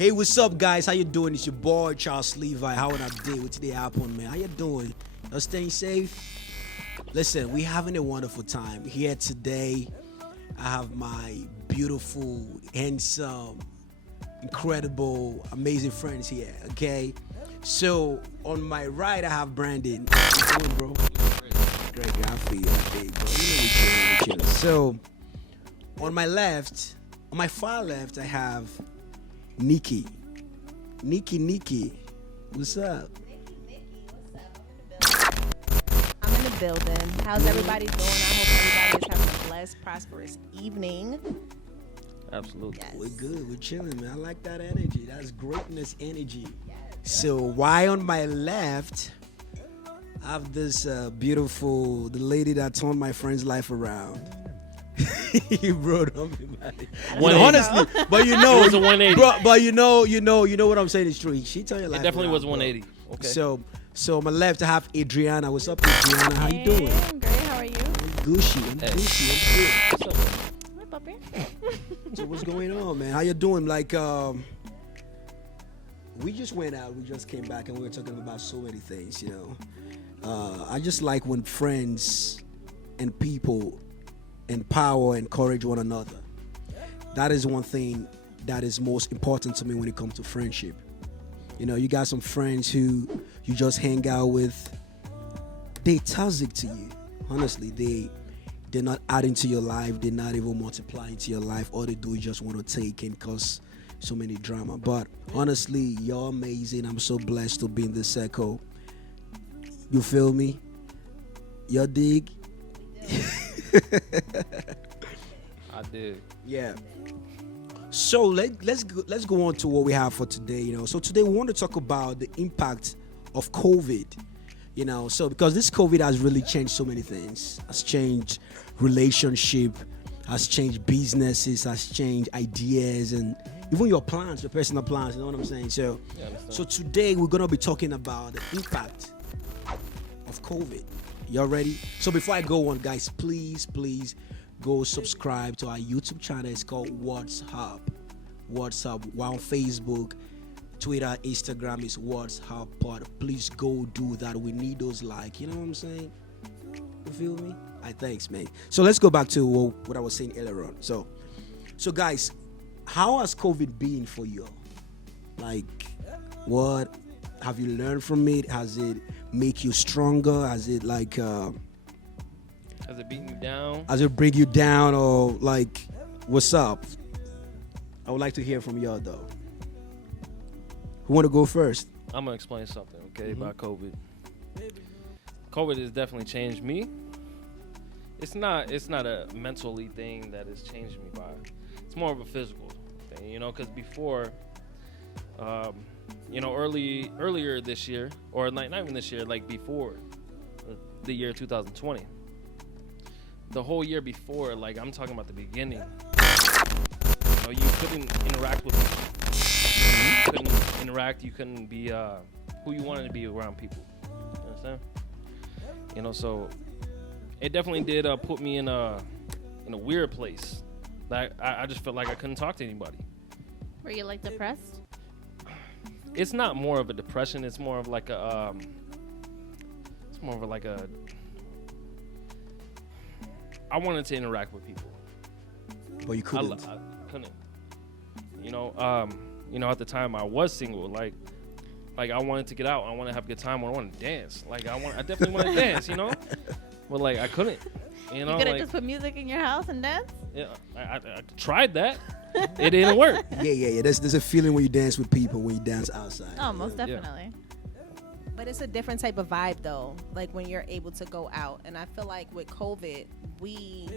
Hey, what's up, guys? How you doing? It's your boy Charles Levi. How would I do? What today happened, man? How you doing? You staying safe? Listen, we having a wonderful time here today. I have my beautiful, handsome, incredible, amazing friends here. Okay, so on my right I have Brandon. How you doing, bro? Great guy for you, I think, bro. You know we chilling. So on my left, on my far left, I have Nikkci. Nikkci. What's up? I'm in the building. How's everybody doing? I hope everybody is having a blessed, prosperous evening. Absolutely. Yes. We're good. We're chilling, man. I like that energy. That's greatness energy. So why on my left, I have this beautiful, the lady that turned my friend's life around. You brought up, honestly, but you know, it was a 180. but you know what I'm saying is true. She turned your life. It definitely around, was 180. Okay. So on my left I have Adriana. What's up, Adriana? How you doing? I'm great. How are you? Gucci. I'm Gucci. I'm good. What's up? Hi, puppy. So what's going on, man? How you doing? Like, we just went out. We just came back, and we were talking about so many things. You know, I just like when friends and people empower, encourage one another. That is one thing that is most important to me when it comes to friendship. You know, you got some friends who you just hang out with. They toxic to you. Honestly, they're not adding to your life. They're not even multiplying to your life. All they do is just want to take and cause so many drama. But honestly, you're amazing. I'm so blessed to be in this circle. You feel me? You dig? I did. Yeah. So let's go on to what we have for today. You know, so today we want to talk about the impact of COVID. You know, so because this COVID has really changed so many things. Has changed relationship, has changed businesses, has changed ideas, and even your plans, your personal plans. You know what I'm saying? So, so today we're gonna be talking about the impact of COVID. Y'all ready? So before I go on, guys, please go subscribe to our YouTube channel. It's called What's Up. What's Up? We're on Facebook, Twitter, Instagram is What's Up Pod. Please go do that. We need those likes. You know what I'm saying? You feel me? Thanks, man. So let's go back to what I was saying earlier on. So guys, how has COVID been for you? Like, what have you learned from it? Has it make you stronger? Has it like Has it beaten you down? Has it bring you down, or like what's up? I would like to hear from y'all though. Who want to go first? I'm gonna explain something, okay, about COVID. COVID has definitely changed me. It's not a mentally thing that has changed me by. It's more of a physical thing, you know, because before, you know, earlier this year, or like not even this year, like before the year 2020, the whole year before, like I'm talking about the beginning, you know, you couldn't interact with people. You couldn't interact. You couldn't be who you wanted to be around people. You understand? You know, so it definitely did put me in a weird place. Like I just felt like I couldn't talk to anybody. Were you like depressed? It's not more of a depression. It's more of like a. It's more of like a. I wanted to interact with people, But you couldn't. I couldn't. You know, at the time I was single. Like I wanted to get out. I wanted to have a good time. I wanted to dance. I definitely want to dance. You know, but like I couldn't. You know, You could like just put music in your house and dance? yeah, I tried that. It didn't work. Yeah. There's a feeling when you dance with people when you dance outside. Oh, most definitely. But it's a different type of vibe, though, like when you're able to go out. And I feel like with COVID, we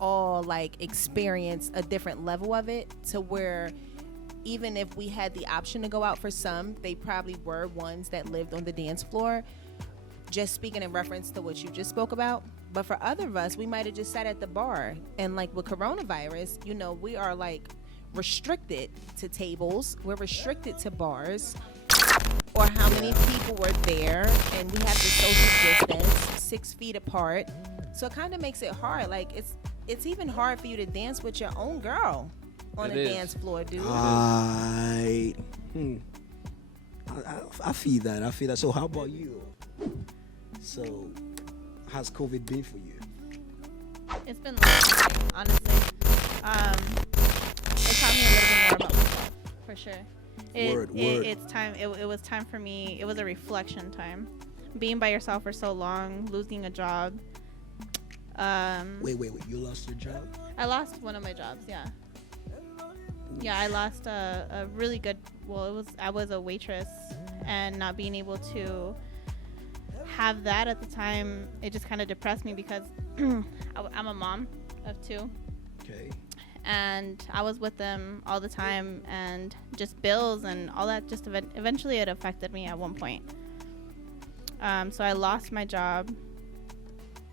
all like experience a different level of it, to where even if we had the option to go out, for some, they probably were ones that lived on the dance floor, just speaking in reference to what you just spoke about. But for other of us, we might have just sat at the bar. And like with coronavirus, you know, we are like restricted to tables. We're restricted to bars, or how many people were there. And we have the social distance, 6 feet apart. So it kind of makes it hard. Like it's even hard for you to dance with your own girl. on It the is. dance floor, dude. I feel that. I feel that. So how about you? So how's COVID been for you? It's been long, honestly. It taught me a little bit more about myself, for sure. Word. It's time. It was time for me. It was a reflection time. Being by yourself for so long, losing a job. Wait. You lost your job? I lost one of my jobs. Yeah. Yeah, I lost a really good. Well, I was a waitress, and not being able to have that at the time, it just kind of depressed me because I'm a mom of 2. Okay. And I was with them all the time, and just bills and all that. Just eventually, it affected me at one point. So I lost my job.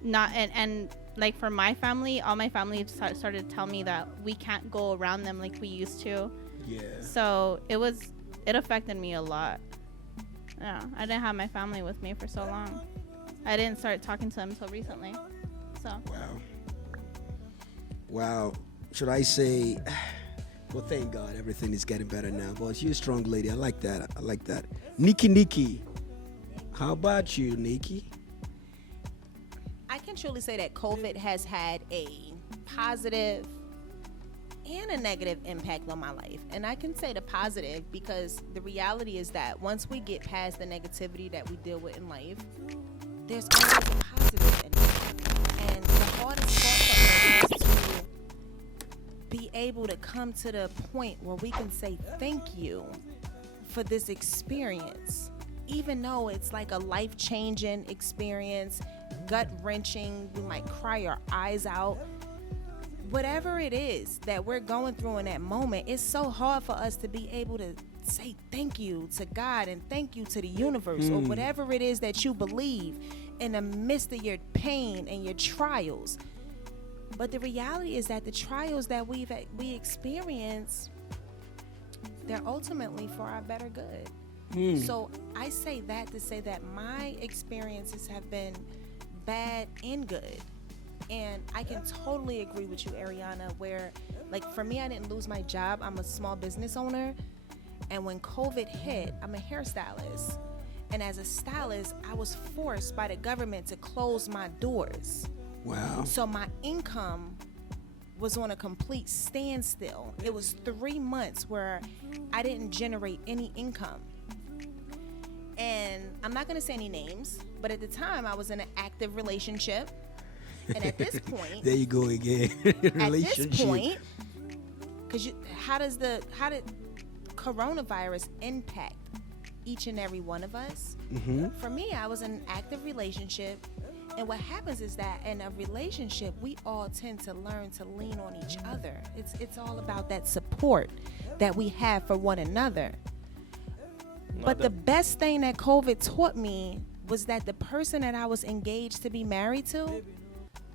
And like for my family, all my family started to tell me that we can't go around them like we used to. Yeah. So it affected me a lot. Yeah, I didn't have my family with me for so long. I didn't start talking to them until recently. So. Wow. Should I say? Well, thank God everything is getting better now. But you're a strong lady. I like that. Nikkci. How about you, Nikkci? I can truly say that COVID has had a positive and a negative impact on my life. And I can say the positive because the reality is that once we get past the negativity that we deal with in life, there's always a positive in it. And the hardest part for us is to be able to come to the point where we can say thank you for this experience. Even though it's like a life-changing experience, gut-wrenching, we might cry our eyes out. Whatever it is that we're going through in that moment, it's so hard for us to be able to say thank you to God and thank you to the universe or whatever it is that you believe in the midst of your pain and your trials. But the reality is that the trials that we experience, they're ultimately for our better good. So I say that to say that my experiences have been bad and good. And I can totally agree with you, Adriana, where, like, for me, I didn't lose my job. I'm a small business owner. And when COVID hit, I'm a hairstylist. And as a stylist, I was forced by the government to close my doors. Wow. So my income was on a complete standstill. It was 3 months where I didn't generate any income. And I'm not going to say any names, but at the time I was in an active relationship. And at this point, there you go again. At this point, because how did coronavirus impact each and every one of us? For me, I was in an active relationship. And what happens is that in a relationship, we all tend to learn to lean on each other. It's all about that support that we have for one another. But the best thing that COVID taught me was that the person that I was engaged to be married to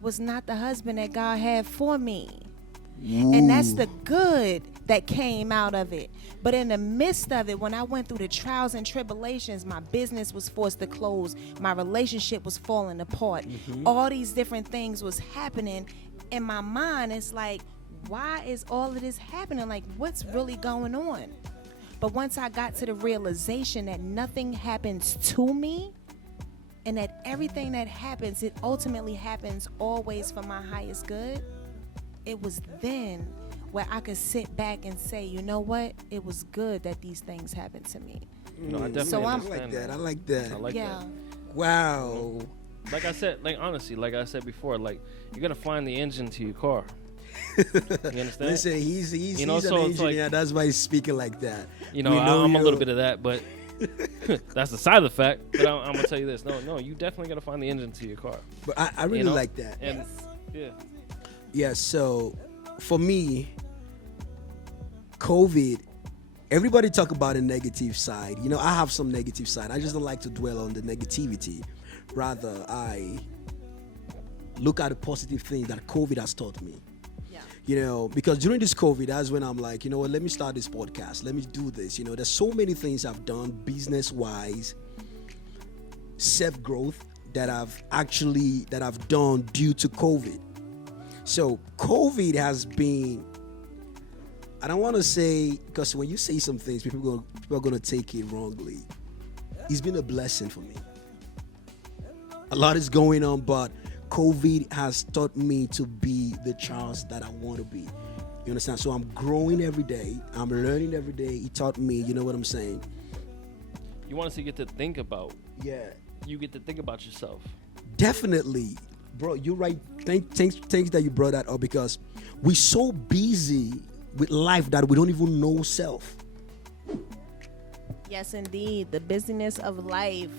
was not the husband that God had for me. Ooh. And that's the good that came out of it. But in the midst of it, when I went through the trials and tribulations, my business was forced to close. My relationship was falling apart. All these different things was happening. In my mind, it's like, why is all of this happening? Like, what's really going on? But once I got to the realization that nothing happens to me and that everything that happens, it ultimately happens always for my highest good, it was then where I could sit back and say, you know what? It was good that these things happened to me. No, I definitely So understand I like that. I like that. Wow. Like I said, honestly, like I said before, like, you gotta find the engine to your car. You understand? Listen, he's you know, an so it's engineer. like, that's why he's speaking like that. You know, I'm a little bit of that, but that's the side effect. But I'm gonna tell you this: no, you definitely gotta find the engine to your car. But I really like that. And yeah. So for me, COVID. Everybody talk about a negative side. You know, I have some negative side. I just don't like to dwell on the negativity. Rather, I look at the positive things that COVID has taught me. You know, because during this COVID, that's when I'm like, you know what, let me start this podcast. Let me do this. You know, there's so many things I've done business-wise, self-growth that I've done due to COVID. So COVID has been I don't want to say, because when you say some things, people are gonna take it wrongly. It's been a blessing for me. A lot is going on, but COVID has taught me to be the Charles that I want to be. You understand? So I'm growing every day. I'm learning every day. It taught me, you know what I'm saying? You want us to get to think about. Yeah. You get to think about yourself. Definitely. Bro, you're right. Thanks that you brought that up, because we're so busy with life that we don't even know self. Yes, indeed. The busyness of life.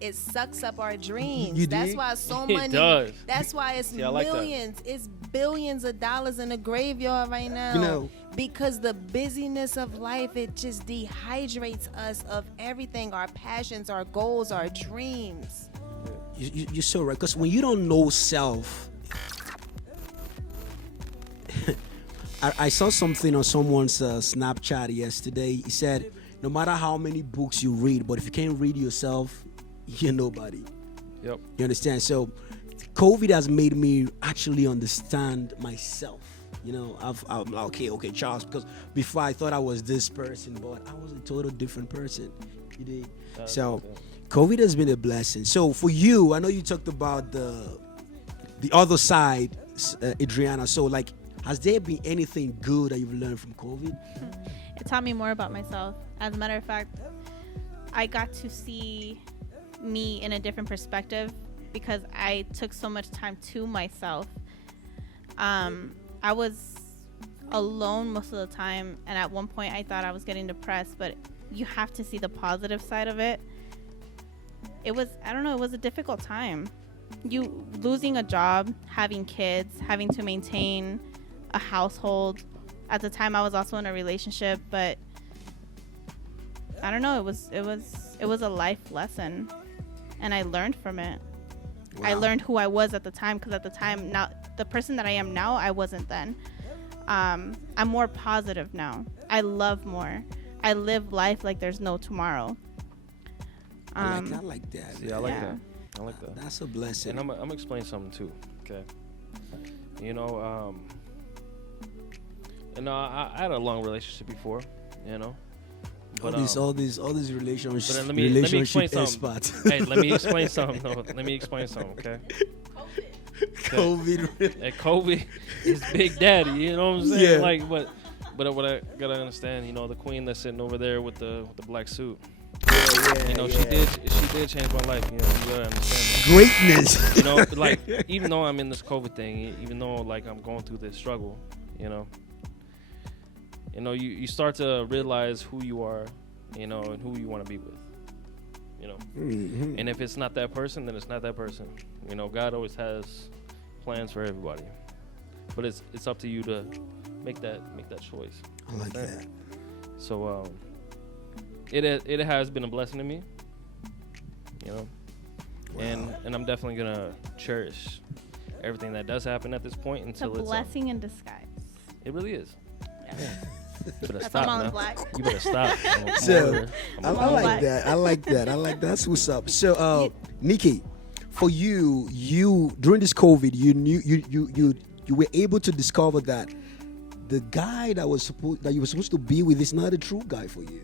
It sucks up our dreams. You That's dig? why so It many. does. That's why it's See, I like that. millions. It's billions of dollars in the graveyard right now. You know. Because the busyness of life, it just dehydrates us of everything: our passions, our goals, our dreams. You're so right. Because when you don't know self, I saw something on someone's Snapchat yesterday. He said, no matter how many books you read, but if you can't read yourself, you're nobody. Yep. You understand? So COVID has made me actually understand myself. You know, I'm like, okay, Charles, because before I thought I was this person, but I was a total different person. You did. So COVID has been a blessing. So for you, I know you talked about the other side, Adriana. So like, has there been anything good that you've learned from COVID? It taught me more about myself. As a matter of fact, I got to see me in a different perspective because I took so much time to myself. I was alone most of the time, and at one point I thought I was getting depressed, but you have to see the positive side of it. It was, I don't know, it was a difficult time. You losing a job, having kids, having to maintain a household. At the time I was also in a relationship, but I don't know, it was a life lesson, and I learned from it. Wow. I learned who I was at the time, because at the time, now the person that I am now, I wasn't then. I'm more positive now. I love more. I live life like there's no tomorrow. I like that. See, I like Yeah. that. I like that. That's a blessing. And I'm gonna explain something too. Okay. You know, I had a long relationship before. You know. But, all these relationships. But then let me explain something. Spots. Hey, let me explain something. No, let me explain something. Okay. COVID. And Kobe is Big Daddy. You know what I'm saying? Yeah. Like, but what I gotta understand, you know, the queen that's sitting over there with the black suit. Yeah, You know, yeah. she did change my life. You know, you gotta understand that. Greatness. You know, like, even though I'm in this COVID thing, even though like I'm going through this struggle, you know, you start to realize who you are, you know, and who you want to be with, you know. Mm-hmm. And if it's not that person, then it's not that person. You know, God always has plans for everybody, but it's up to you to make that choice. I like that. So it has been a blessing to me, you know. Wow. And I'm definitely gonna cherish everything that does happen at this point It's a until blessing in disguise. it really is. Yeah. You better That's stop all now. in black. You better stop. So, I I'm like black. that. I like that. That's what's up. So, Nikkci, for you during this COVID, you knew you were able to discover that the guy that you were supposed to be with is not a true guy for you.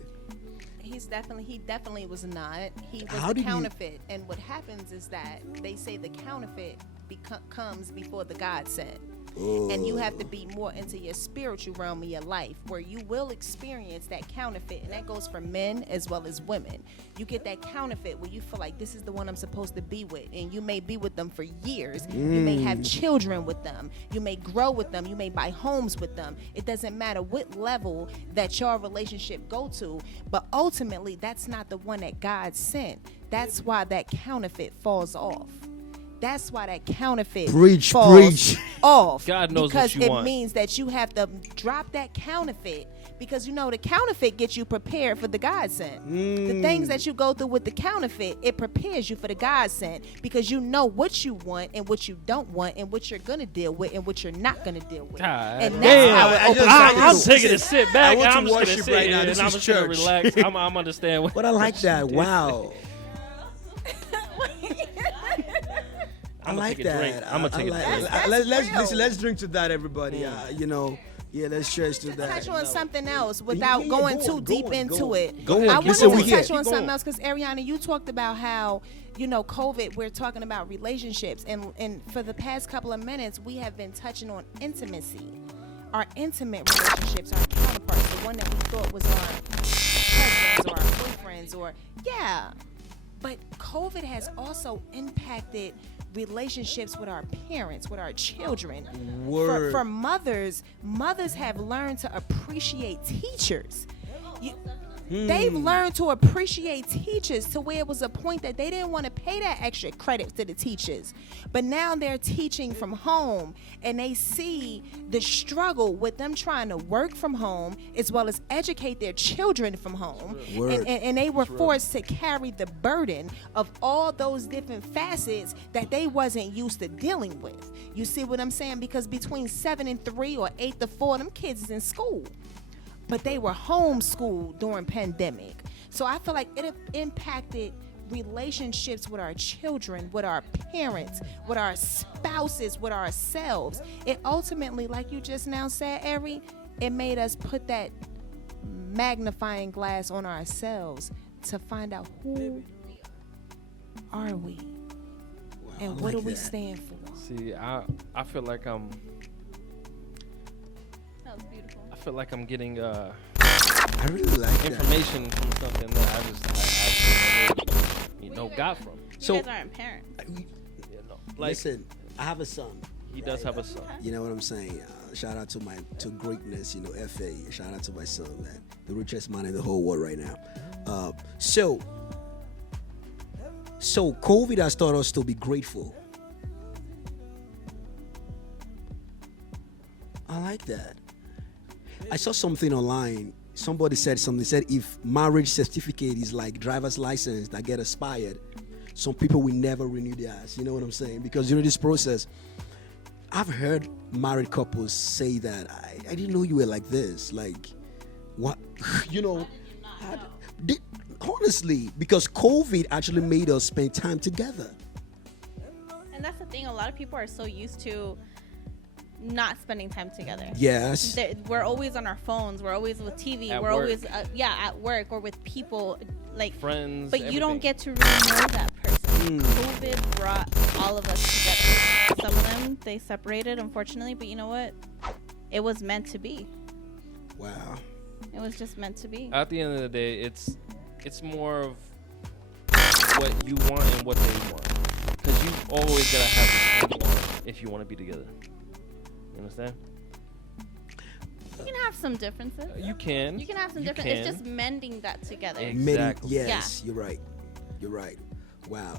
He definitely was not. He was How a did you- counterfeit. And what happens is that they say the counterfeit comes before the God sent. And you have to be more into your spiritual realm of your life, where you will experience that counterfeit. And that goes for men as well as women. You get that counterfeit where you feel like this is the one I'm supposed to be with. And you may be with them for years. You may have children with them. You may grow with them. You may buy homes with them. It doesn't matter what level that your relationship go to. But ultimately, that's not the one that God sent. That's why that counterfeit falls off. That's why that counterfeit falls off. God knows because what you it want. means that you have to drop that counterfeit, because you know the counterfeit gets you prepared for the God sent. The things that you go through with the counterfeit, it prepares you for the God sent, because you know what you want and what you don't want, and what you're gonna deal with and what you're not gonna deal with. God And that's damn. how it opens I'm up. taking a sit back. I want to I'm just gonna worship sit right here now. and This I'm is just gonna church. relax. I'm understand what. But I like that. Wow. I I'm gonna like take a drink. that. I'm gonna take a like- drink. let's drink to that, everybody. You know, yeah, let's cheers to that. Touch on something else without going go too on, deep go on, into go on. it. Go I on. wanted Listen, we to here. touch on Keep something going. else because Ariana, you talked about how COVID. We're talking about relationships, and for the past couple of minutes, we have been touching on intimacy, our intimate relationships, our counterparts, the one that we thought was our husbands or our boyfriends, or But COVID has also impacted relationships with our parents, with our children. Word. For mothers have learned to appreciate teachers. They've learned to appreciate teachers to where it was a point that they didn't want to pay that extra credit to the teachers. But now they're teaching from home, and they see the struggle with them trying to work from home as well as educate their children from home. And they were forced to carry the burden of all those different facets that they wasn't used to dealing with. You see what I'm saying? Because between 7 and 3 or 8 to 4, them kids is in school. But they were homeschooled during pandemic. So I feel like it impacted relationships with our children, with our parents, with our spouses, with ourselves. It ultimately, like you just now said, Ari, it made us put that magnifying glass on ourselves to find out who are we and what do we stand for. See, I feel like That was beautiful. I feel like I'm getting I really like that. information from something that I never, got from. So, You guys aren't parents. listen, I have a son. He does have a son. You know what I'm saying? Shout out to greatness, FA. Shout out to my son, man. The richest man in the whole world right now. So COVID has taught us to be grateful. I like that. I saw something online. Somebody said something. They said if marriage certificate is like driver's license that get expired, some people will never renew theirs. You know what I'm saying? Because this process, I've heard married couples say that I didn't know you were like this. Like, what? Honestly, because COVID actually made us spend time together. And that's the thing. A lot of people are so used to not spending time together. Yes. We're always on our phones. We're always with TV. At we're work. always at work or with people like Friends, But you don't everything. get to really know that person. COVID brought all of us together. Some of them they separated, unfortunately. But you know what? It was meant to be. Wow. It was just meant to be. At the end of the day, it's more of what you want and what they want. Because you always gotta have the same want if you want to be together. You understand? You can have some differences. You can. You can have some You differences. It's can. just mending that together. Exactly. Yes, you're right. You're right. Wow.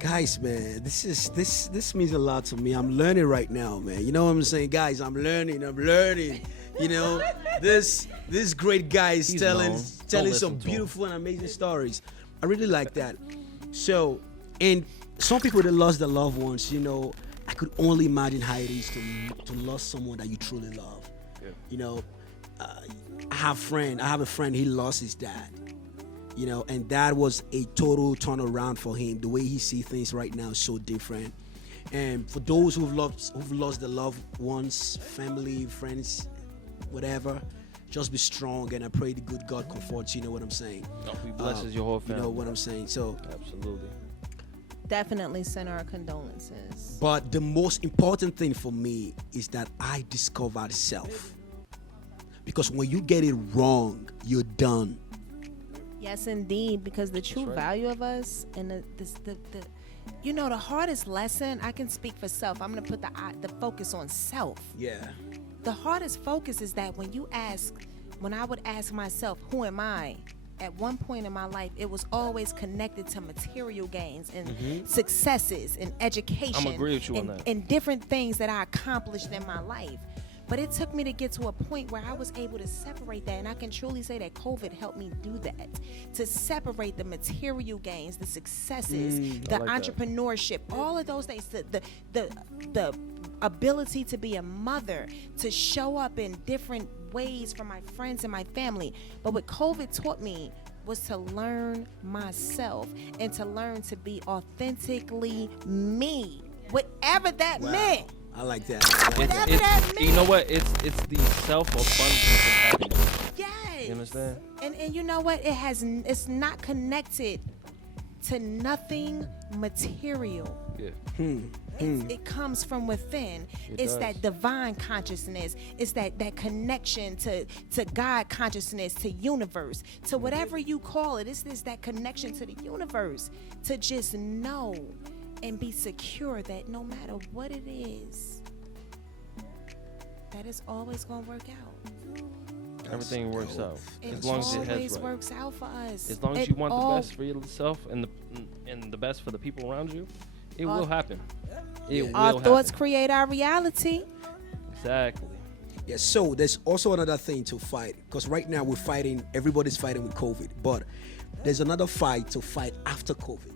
Guys, man, this means a lot to me. I'm learning right now, man. You know what I'm saying? Guys, I'm learning. This great guy is He's telling known. Don't some listen to him. beautiful and amazing stories. I really like that. So, and some people that lost their loved ones, I could only imagine how it is to lose someone that you truly love. Yeah. I have a friend, he lost his dad. And that was a total turnaround for him. The way he sees things right now is so different. And for those who've lost their loved ones, family, friends, whatever, just be strong. And I pray the good God comforts you. You know what I'm saying? He blesses your whole family. You know what I'm saying? So Absolutely. Definitely send our condolences. But the most important thing for me is that I discovered self. Because when you get it wrong, you're done. Yes, indeed. Because the true right. value of us and the hardest lesson, I can speak for self. I'm gonna put the focus on self. Yeah. The hardest focus is that when I would ask myself, who am I? At one point in my life, it was always connected to material gains and successes and education. I'm agree with you on that. And different things that I accomplished in my life. But it took me to get to a point where I was able to separate that. And I can truly say that COVID helped me do that. To separate the material gains, the successes, the like that. entrepreneurship, all of those things, the ability to be a mother, to show up in different ways for my friends and my family. But what COVID taught me was to learn myself and to learn to be authentically me. whatever that Wow. meant. I like that. I like that. Whatever that meant. You know what? It's the self-abundance of happiness. Yes. You understand? And you know what? It's not connected to nothing material. Yeah. It comes from within. It's does. that divine consciousness. It's that connection to God consciousness, to universe, to whatever you call it. It's that connection to the universe, to just know and be secure that no matter what it is, that it's always going to work out. Everything works out It as long as it always has right. works out for us. As long as It you want all- the best for yourself and the best for the people around you, it Our- will happen. It will Our happen. thoughts create our reality. Exactly. Yeah, so there's also another thing to fight, because right now everybody's fighting with COVID, but there's another fight to fight after COVID,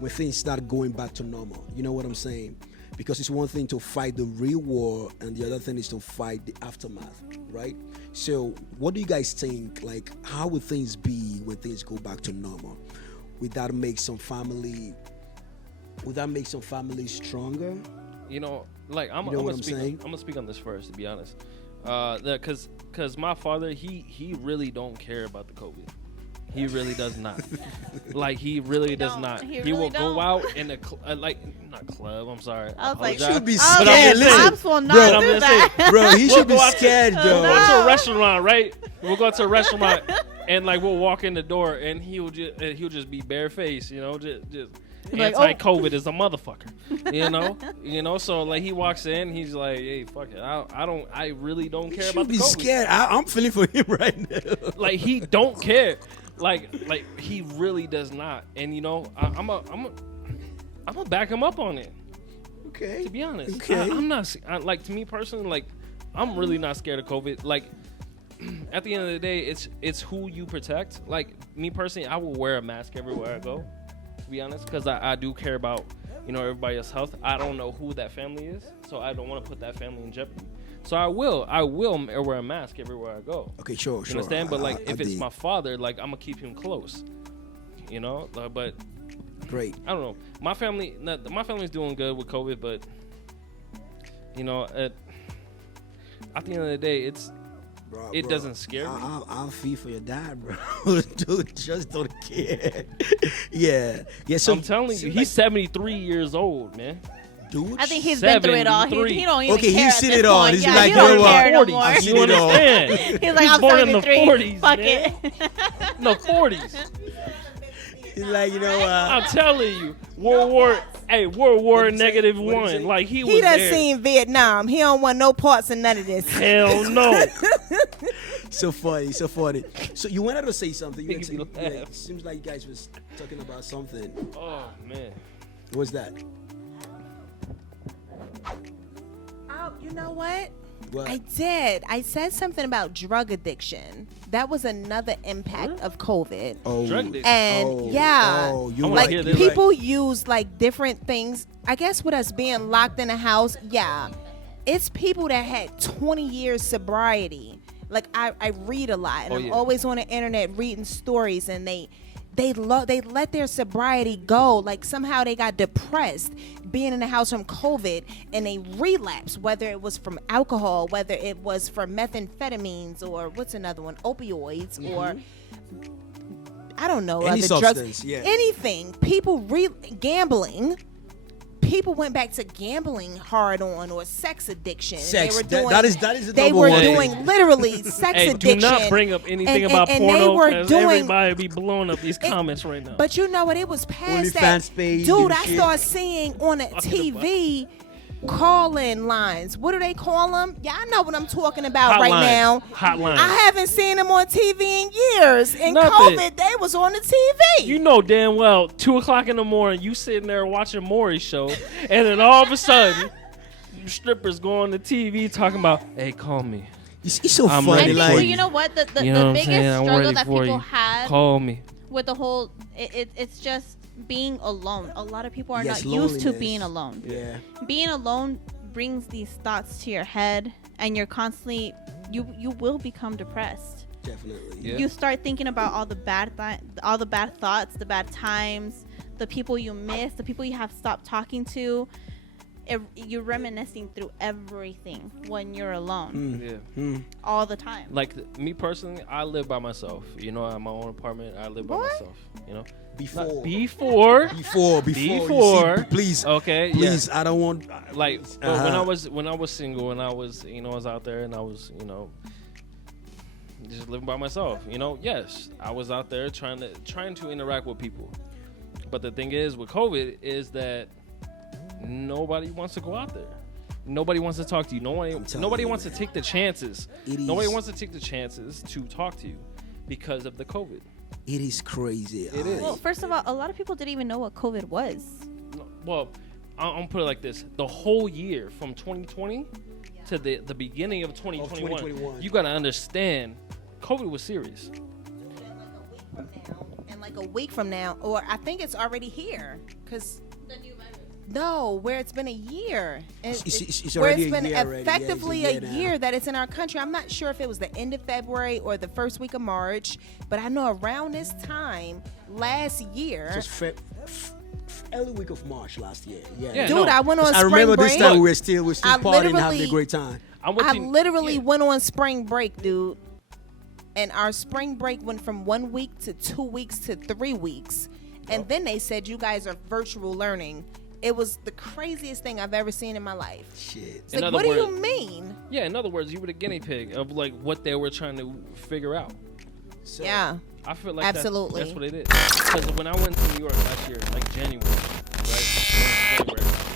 when things start going back to normal. You know what I'm saying? Because it's one thing to fight the real war, and the other thing is to fight the aftermath, right? So what do you guys think? Like, how would things be when things go back to normal? Would that make some families stronger? You know, like I'm You know what gonna I'm speak. saying? I'm gonna speak on this first, to be honest. Cause my father, he really don't care about the COVID. He really does not. Like, he really does don't. not. He He really will don't. go out in a not club. I'm sorry. I was like, apologize. Should be Oh, scared. yeah, Listen, Pops will not bro, do I'm that. just bro, he We'll should be go out to- scared, We'll though. go to a restaurant, right? We'll go to a restaurant, and like we'll walk in the door, and he'll just be barefaced, you know, just Like, anti-COVID is a motherfucker, you know. So like he walks in, he's like, hey, fuck it, I really don't He care should about the be COVID. scared. I'm feeling for him right now. Like, he don't care, like he really does not. And you know, I'm gonna back him up on it. Okay. To be honest, Okay. I'm not like, to me personally, like, I'm really not scared of COVID. Like, at the end of the day, it's who you protect. Like, me personally, I will wear a mask everywhere I go, to be honest, because I do care about, you know, everybody else's health. I don't know who that family is, so I don't want to put that family in jeopardy. So I will wear a mask everywhere I go. Okay, sure. You understand? But like, I if it's dig. my father, like, I'm gonna keep him close. You know, but Great. I don't know. My family's doing good with COVID, but you know, at the end of the day, Bro, it doesn't scare me. I'll feel for your dad, bro. Dude, just don't care. Yeah. So I'm telling you, he's 73 years old, man. dude. I think he's been through it all. He 73. don't even Okay, care he's at seen this it all. point. He's Yeah, like, he don't you know what? care no 40s. more. I've seen You it all. understand? He's like, I'm born in the 73. 40s, Fuck man. it. No, 40s. He's like, you know, I'm telling you, World War What'd you say? negative What'd you one. say? Like, he was He done there. seen Vietnam. He don't want no parts of none of this. Hell no. so funny. So you wanted to say something. You Making me had to- yeah, laugh. it seems like you guys was talking about something. Oh man. What's that? Oh, you know what? What? I did. I said something about drug addiction. That was another impact of COVID. Oh, Drug addiction. And yeah, Oh, you're I wanna right. like hear you're this. right. people use like different things. I guess with us being locked in a house, yeah, it's people that had 20 years sobriety. Like I read a lot, and Oh, I'm yeah. always on the internet reading stories, and they let their sobriety go. Like somehow they got depressed being in the house from COVID, and they relapsed, whether it was from alcohol, whether it was from methamphetamines, or what's another one, opioids, or I don't know, Any other substance, drugs, yeah. anything. People gambling. People went back to gambling hard on, or sex addiction. Sex. They were doing, That is the they number were one doing thing. literally sex Hey, addiction. do not bring up anything And- about and they porno, were because doing- everybody be blowing up these comments right now. But you know what? It was past that. OnlyFans page Dude, and I shit. started seeing on the TV call-in lines. What do they call them? Y'all know what I'm talking about right now. Hotline. I haven't seen them on TV in years. In Nothing. COVID, they was on the TV. You know damn well, 2:00 in the morning, you sitting there watching Maury's show, and then all of a sudden, strippers go on the TV talking about, "Hey, call me. It's so I'm funny. ready I think, for well, Like, you know what? The You know what I'm biggest saying? I'm struggle ready that for people you. have Call me." with the whole, it's just being alone. A lot of people are Yes, not used to loneliness. being alone. yeah. Being alone brings these thoughts to your head, and you're constantly, you will become depressed. Definitely. Yeah. You start thinking about all the bad thoughts, the bad times, the people you miss, the people you have stopped talking to. You're reminiscing through everything when you're alone. All the time. Like me personally, I live by myself. You know, I have my own apartment. I live by myself. You know, before. See, please, okay, please. I don't want like when I was single and I was, you know, I was out there and I was, you know, just living by myself. You know, yes, I was out there trying to interact with people, but the thing is with COVID is that nobody wants to go out there. Nobody wants to talk to you. Nobody wants to take the chances. Nobody wants to take the chances to talk to you because of the COVID. It is crazy. It is. Well, first of all, a lot of people didn't even know what COVID was. Well, I'm gonna put it like this: the whole year from 2020 to the beginning of 2021, you gotta understand, COVID was serious. And like a week from now, or I think it's already here, because where it's been a year. It's where already it's been a year effectively already. a year that it's in our country. I'm not sure if it was the end of February or the first week of March, but I know around this time last year. Just early week of March last year. Dude, I went on spring break. I remember this time we were still partying, having a great time. I literally went on spring break, dude. And our spring break went from 1 week to 2 weeks to 3 weeks. And then they said, you guys are virtual learning. It was the craziest thing I've ever seen in my life. Shit. It's like, what do you mean? Yeah, in other words, you were the guinea pig of like what they were trying to figure out. So, yeah. I feel like absolutely. That's what it is. Because when I went to New York last year, like January,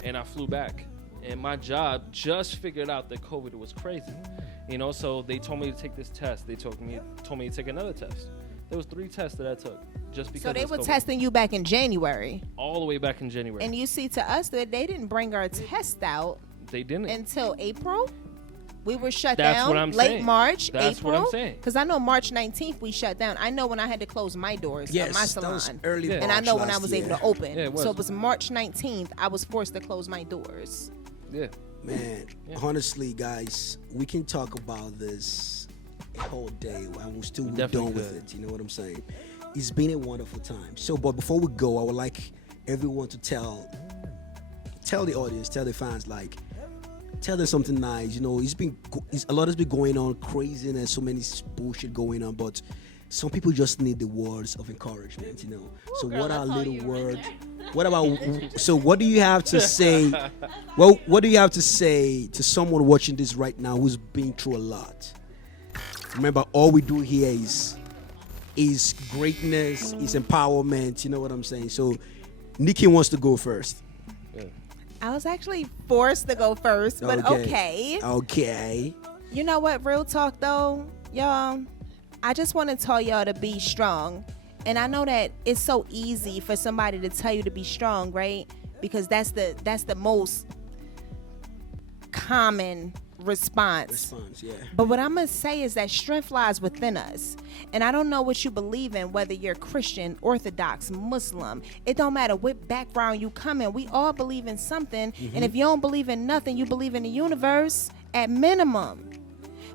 and I flew back, and my job just figured out that COVID was crazy. You know, so they told me to take this test. They told me to take another test. There was 3 tests that I took just because. So they were COVID. testing you back in January. All the way back in January. And you see, to us, that they didn't bring our test out. They didn't until April. We were shut That's down what I'm late saying. March, That's April. what I'm saying. Because I know March 19th we shut down. I know when I had to close my doors of my salon. That was early and I know when I was able to open. Yeah, it was. So it was March 19th. I was forced to close my doors. Yeah. Man, honestly, guys, we can talk about this a whole day and we'll still be done with it. You know what I'm saying? It's been a wonderful time. So, but before we go, I would like everyone to tell the audience, tell the fans, like, tell them something nice. You know, a lot has been going on, craziness, so many bullshit going on, but some people just need the words of encouragement, you know. So what are little words? What about, so what do you have to say? Well, what do you have to say to someone watching this right now who's been through a lot? Remember, all we do here is greatness, is empowerment, you know what I'm saying? So Nikkci wants to go first. I was actually forced to go first, but okay. Okay. You know what, real talk though, y'all, I just want to tell y'all to be strong. And I know that it's so easy for somebody to tell you to be strong, right? Because that's the most common response. Yeah. But what I'm going to say is that strength lies within us. And I don't know what you believe in, whether you're Christian, Orthodox, Muslim. It don't matter what background you come in. We all believe in something. Mm-hmm. And if you don't believe in nothing, you believe in the universe at minimum.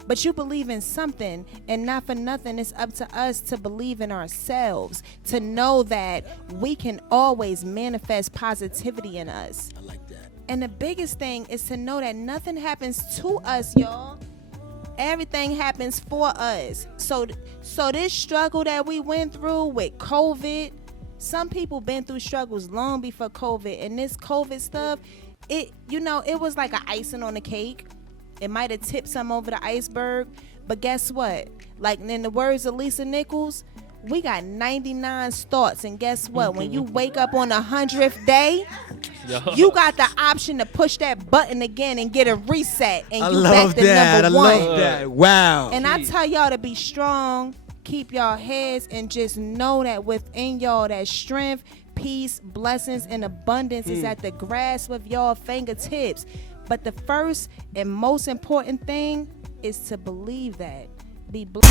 But you believe in something, and not for nothing, it's up to us to believe in ourselves, to know that we can always manifest positivity in us. I like that. And the biggest thing is to know that nothing happens to us, y'all. Everything happens for us. So this struggle that we went through with COVID, some people been through struggles long before COVID, and this COVID stuff, it was like an icing on the cake. It might have tipped some over the iceberg, but guess what? Like in the words of Lisa Nichols, we got 99 thoughts, and guess what? When you wake up on the 100th day, you got the option to push that button again and get a reset, and you back to number one. I love that. Wow. And I tell y'all to be strong, keep y'all heads, and just know that within y'all, that strength, peace, blessings, and abundance is at the grasp of y'all fingertips. But the first and most important thing is to believe that. Be blessed.